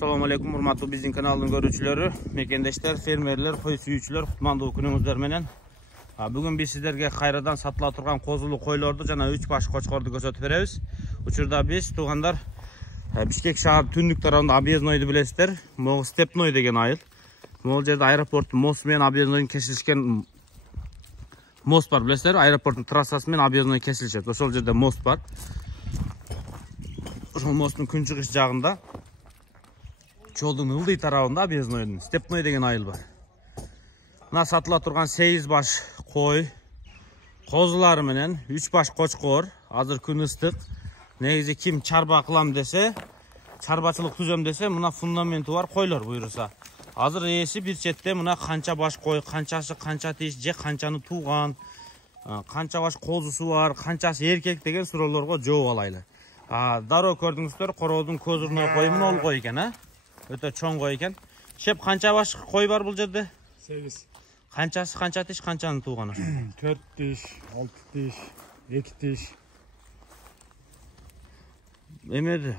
Assalamu alaikum, hurmatly bizning kanalning görücüleri, mekendeşler, fermerler, koy suyucular, kutmandуу күнүңүздөр менен. Бүгүн биз сиздерге кайрадан сатыла турган козулуу койлорду жана 3 баш кочкорду көрсөтүп беребиз. Учурда биз туугандар Бишкек шаар түндүк тарабында объезднойду билесиздер. Могу Степной деген айыл. Могу жерде аэропорттун мосту менен объезднойдун кесилишкен мост бар, билесиздер. Аэропорттун трассасы менен объездной кесилишет. Ошол жерде мост бар. Ошол мосттун күнчүгүш жагында жолдун ылдый тарабында объезднойдун Степной деген айыл бар. Мына сатыла турган 8 баш кой, козулары менен 3 баш кочкор. Азыр күн ыстык. Негизи ким чарба кылам десе, чарбачылык түзөм десе, мына фундаменти бар койлор буйруса. Азыр ээси бир четте мына канча баш кой, канчасы канча тиш, же канчаны тууган, канча баш козусу бар, канчасы эркек деген суроолорго жооп алайлы. Дароо көрдүңүздөр, короодун көзүрүнө кой мына ол кой экен, Өтө чоң кой экен. Шеп канча баш кой бар бул жерде? 8. Канчасы канча тиш, канчаны тууган ошо? 4 тиш, 6 тиш, 2 тиш. Эмеди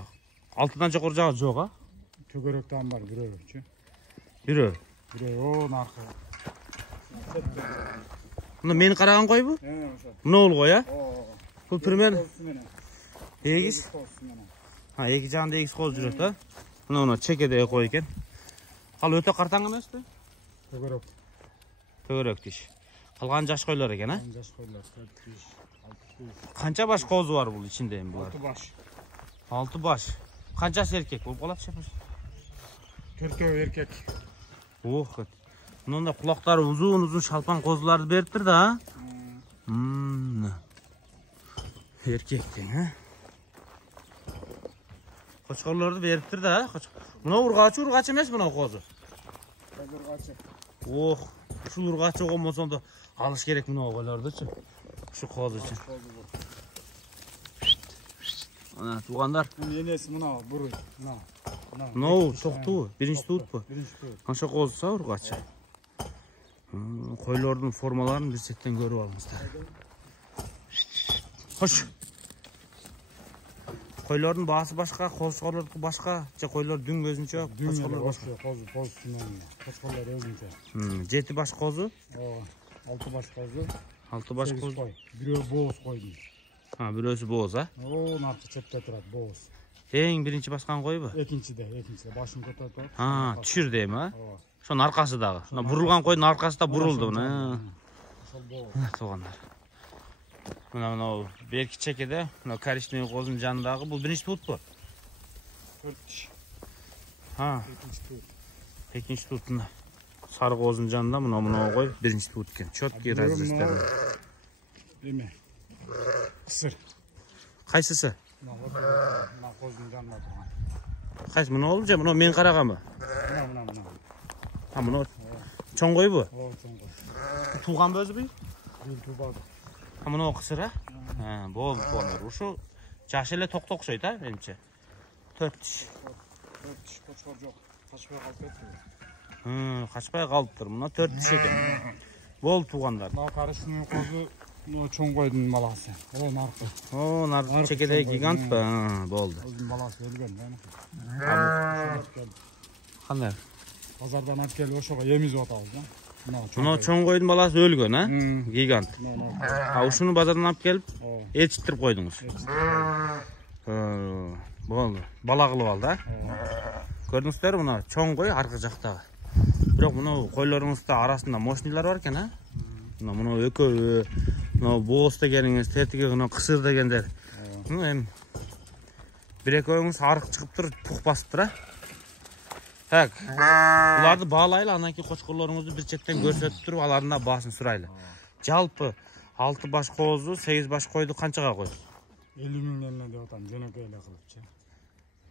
6дан жогору жагы жок, а? Төгөрөктөн бар бирөөчү. Бирөө. Бирөө наркы. Мына мен караган кой бу? Мына ол кой, а? Бул примерно эгиз. 2 жагында эгиз коз жүрөт, а? Мына чекеде кой экен. Ал өтө картаң эмеспи? Төгөрөк. Төгөрөк тиш. Калган жаш койлор экен, а? Жаш койлор 4 тиш, 6 тиш. Канча баш козу бар бул ичинде эми булар? 6 баш. 6 баш. Канчасы эркек болуп калат шепеш? 4 эркек. Ох. Мында кулактары узун шалпан козуларды бериптир да, а? Эркек тең, а? Кочкорлорду бериптир да, а? Мына ургач эмес мына козу. Ургачы. Ох, ушул ургачы болмосо да алыш керек мына койлордучу. Ушу козучу. Ana tuğanlar. Enesi mına buruy. No, toxtu. Birinci tuğut bu. Kança qozusa urgaçı. Koylardın formalarını bir setten görüp almışlar. Hoş. Koylardın bağısı başka, kozqorlar başka. Koylar dün gözünce, kozqorlar başka. Kozu kozqorlar özünce. 7 baş kozu. 6 baş kozu. 6 baş kozu. Biri boğuz koydum. Birisi boğuz, ha? Narkı çepte turat, boğuz. Birinci baskan koyu bu? Ekinçide, başını kötü. Düşür deyim, ha? Şonun arkası dağı. Burulgan koyun arkası da buruldu buna. Tuğanlar. Buna belki çekede, karıştırmayı kozun canındağı. Bu birinci tuğut bu? 4 tiş. Ekinci tuğutunda. Sarı kozun canında buna koy, birinci tuğut iken. Çötki razilistler. Değil mi? Kısır. Kaysısı? Buna kozun canına durgan. Kays, buna olunca buna men karaga mı? Buna. Buna çoğun koy bu? Çoğun koy. Tuğan bözü bu? Bir tuğan. Buna o kısır, ha? Bol tuğanlar. Uşu caşele tok soydu, ha? Benimce. 4 tiş. 4 tiş koçkor yok. Kaçpaya kalıp etmiyor. Kaçpaya kalıptır. Buna 4 tiş eken. Bol tuğanlar. Buna karıştırmıyor kozu. Çoğun koydun balası. O narkı. Narkı çekede gigant mı? Boldu. Özün balası ölgen. Kanlar? Pazardan at gel oşoğa yemiz ot aldı. Buna çoğun koydun balası ölgen, ha? Gigant. Uşunu pazardan alıp gelip elçittirip koydunuz. Boldu. Balağılı oldu, ha? Gördünüzler buna çoğun koy arka jaktağı. Biroq buna koylarınızda arasında moşniler var eken, ha? Buna ökö, boğuz degeniniz, tertigi kısır degenler. Bir ekoyunuz arık çıkıptır, tuq basıptır, ha? Tak. Bulardı bağlayla, anaki koçkollarınızı bir çekten görsötüp turup, alarında basın sırayla. Jalpı 6 baş kozu, 8 baş koydu, kançaga koydu? 50 milyonla diye otan, jenekeyle kılıpçı.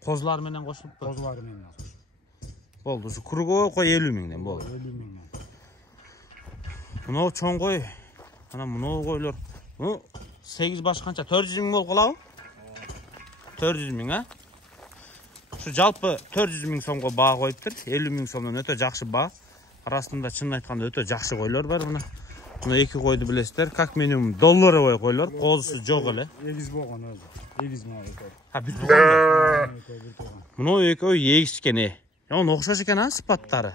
Kozlar menen koşulup bu? Kozlar menen koşulup. Boldu, şu kurugu koy 50 minden boldu. 50 milyon. Buna çoğun koy. Buna koylar. 8 baş kança? 400 min bol kalağı? 400 min, ha? Şu jalpı 400 min soğuk bağa koyuptur. 50 min soğuktan öte jakşı bağa. Arasında çınını aytkanda öte jakşı koylar var buna. Мына эки койду билесиздер, как минимум долларовый койлор, козусу жок эле. Егиз болгон өзү. Егиз мына экөө. Ha, bir tuğan. Bir туган. Мына экөө егиз экен э. Оң окшош экен а сыпаттары.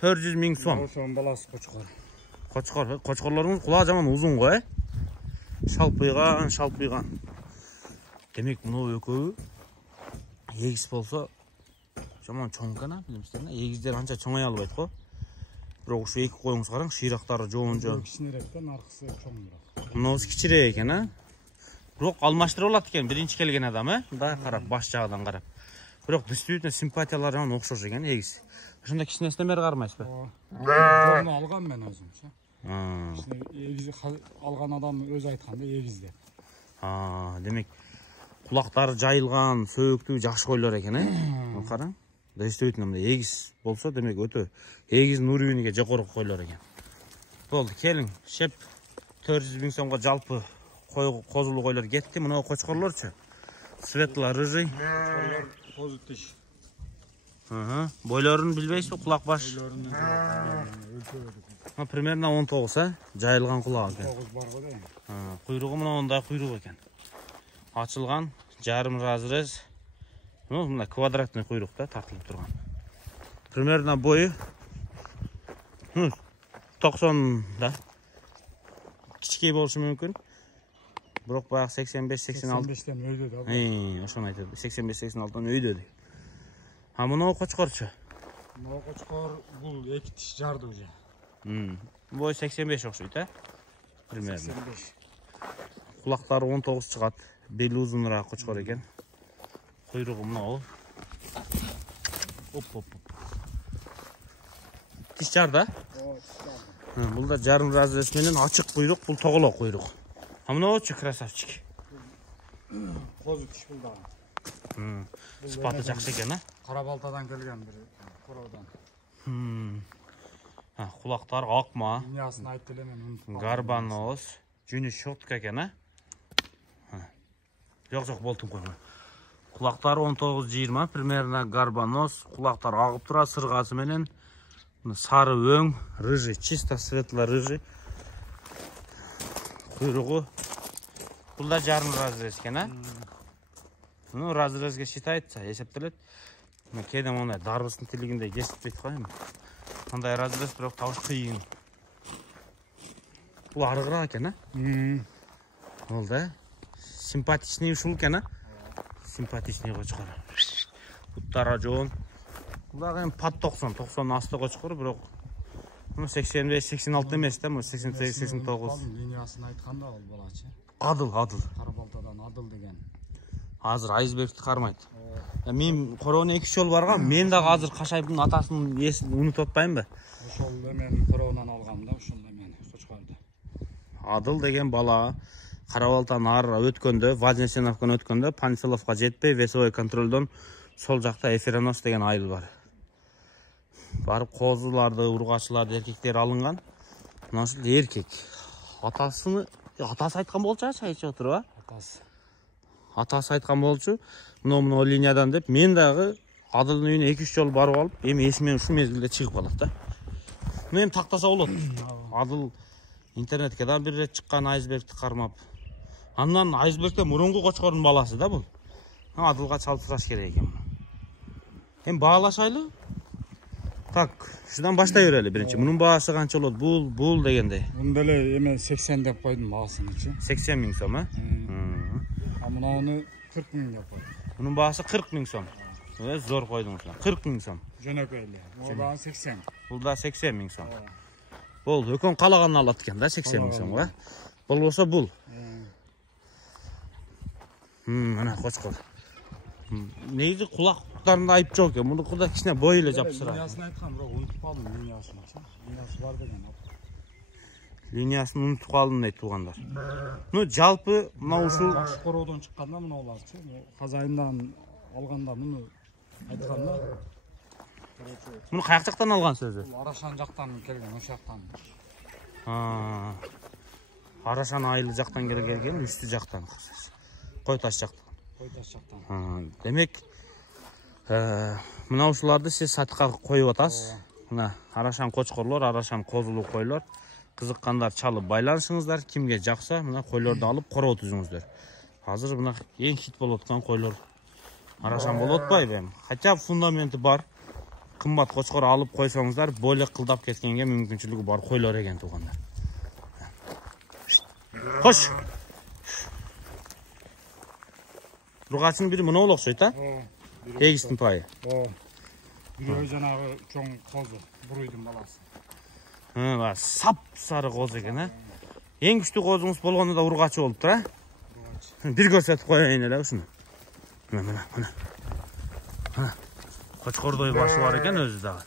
400 миң сом. Ошонун баласы кочкор. Кочкорлордун кулагы жаман узун го, э? Шалпыйган. Демек, мына экөө егиз болсо жаман чоң экен а, билемсиздер. Егиздер анча чоңой албайт го. Бирок ушу эки коюңуз караң, шыйрактары жоон-жоон. Кичинерээктен аркысы чоңураак. Мынабыз кичирээк экен а. Бирок алмаштырып алат экен биринчи келген адам, э? Мындай карап, баш жагынан карап. Бирок дистибютно симпатиялары жаман окшош экен егиз. Ошондо кичинесинен бери кармайсызбы? Жолуну алган мен өзүм, Егиз алган адам өзү айтканда егиз деп. Демек, кулактары жайылган, сөөктүү жакшы койлор экен, э? Караң. Дистибютно мындай егиз болсо, демек өтө егиздин уровениге жогорку койлор экен. Болду, келиң, шеп 400 миң сомго жалпы козулуу койлор кетти. Мына кочкорлорчу. Светло рыжий. Козу тиш. Бойлорун билбейсизби, кулак баш? Примерно 19, а? Жайылган кулак экен. 19 бар го дейм. Куйругу мына ондай куйрук экен. Ачылган, жарым разрез. Мына квадратный куйрук да, тартылып турган. Примерно бою 90 да. Кичикей болушу мүмкүн. Бирок баягы 85-86. 85тен өйдө да. Ошону айтат. 85-86тан өйдө. Мына кочкорчу. Мына кочкор бул эки тиш жарды уже. Бой 85 окшойт, а? Примерно. 85. Кулактары 19 чыгат. Бели узунураак кочкор экен. Куйругу мына. Оп. Тиш жарды, а? Бул да жарым разрез менен ачык куйрук, бул тоголок куйрук. Мынабычы красавчик. Козу тиш бул да. Сыпаты жакшы экен, а? Кара балтадан келген бир короодан. Кулактар акма. Линиясын айтты эле мен. Гарбаноз, жүнү щетка экен, а? Жок, болтун койгон. Кулактары 19-20, примерно гарбаноз, кулактар агып турат сыргасы менен. Сары өң, рыжий, чисто светло рыжий. Куйругу. Бул да жарым разрез экен, а? Разрезге считается, эсептелет. Кээде мондай дарбыздын тилигиндей кесиптейт го эми. Мындай разрез бирок табыш кыйын. Бул арыгыраак экен, а? Ол да. Симпатичный ушул экен, а? Симпатичный кочкор. Буттары жоон. Бул дагы пат 90 асты кочкор, бирок 85-86 эмес да, 88-89. Линиясын айтканда ал балачы. Адыл. Кара балтадан адыл деген. Азыр айсбергти кармайт. Мен короону 2 жол баргам, мен дагы азыр Кашайбдын атасынын эсин унутуп атпаймынбы? Ошол мен короонан алгам да, ошондо мен кочкорду. Адыл деген бала Кара балтанын ары өткөндө, Вознесеновкан өткөндө, Панфиловка жетпей, весовой контролдон сол жакта Эфиронос деген айыл бар. Барып козуларды, ургачыларды, эркектер алынган. Мынасы эркек. Атасы айткан болчу, чайчы отуруп, а? Атасы айткан болчу. Мына линиядан деп, мен дагы Адылдын үйүнө 2-3 жол барып алып, эми эсимен ушу мезгилде чыгып калат да. Мен тактаса болот. Адыл интернетке да бир рет чыккан айсбергти кармап. Андан айсбергте мурунку кочкордун баласы да бул. Адылга чалпыраш керек экен. Эми баалашайлы. Так, шудан баштай берели биринчи. Мунун баасы канча болот? Бул дегендей. Мында эле эме 80 деп койдум баасынычы. 80 миң сом, а? Мунуну 40 миң деп койдум. Мунун баасы 40 миң сом. Зор койдуңуз. 40 миң сом. Жөнөкөй эле. Бул дагы 80. Бул да 80 миң сом. Болду, өкөн калаганын алат экен да 80 миң сомго. Болбосо бул. Мына кочкор. Негизи кулактарында айып жок экен. Муну куда кичине бой эле жапсырат. Линиясын айткам, бирок унутуп калдым линиясын. Линиясы бар деген. Линиясын унутуп калдым дейт туугандар. Жалпы мына ушул короодон чыкканда мына буларчы, казайындан алганда муну айтканда. Муну каяк жактан алган сөзү? Бул Арашан жактан келген, ошол жактан. Арашан айылы жактан келген, үстү жактан. Кой таш жактан. Демек, мына ушуларды сиз сатыкка коюп атасыз. Mına Araşan koçkorlar, Araşan kozulu koylar. Kızıkkanlar çalıp baylanışыңızдар. Kimge жақса, mına koylardı alıp kora otuzunuzдар. Hazır mına en hit bolotkan koylar. Araşan bolotpay benim. Hatta fundamenti bar. Kımbat koçkor alıp koysanızlar, böyle kıldap ketkenge mümkünçülüğü var koylar egen tuğanlar. Koş. Rugaçın biri mına olaq soyta? Egistin payı. Biri janağı çoğun kozu, buruydun balası. Ha, sap sarı koz eken ha. En güçlü kozunuz bolğanda da urgaçı olup tur ha. Bir gösterip koyayın ele şunu. Mana. Koçkordoy başı var eken özü dağı.